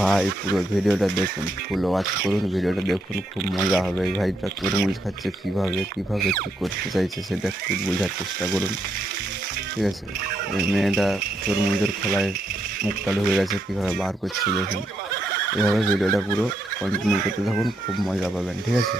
ভাই পুরো ভিডিওটা দেখুন, ফুল ওয়াচ করুন, ভিডিওটা দেখুন, খুব মজা হবে। এই ভাইটা তরমুজ খাচ্ছে কীভাবে কীভাবে কী করতে চাইছে সেটা একটু বোঝার চেষ্টা করুন, ঠিক আছে? ওই মেয়েটা তরমুজের খোলায় মুখটা ঢুকে গেছে, কীভাবে বার করছে দেখুন। এভাবে ভিডিওটা পুরো কন্টিনিউ করতে থাকুন, খুব মজা পাবেন, ঠিক আছে?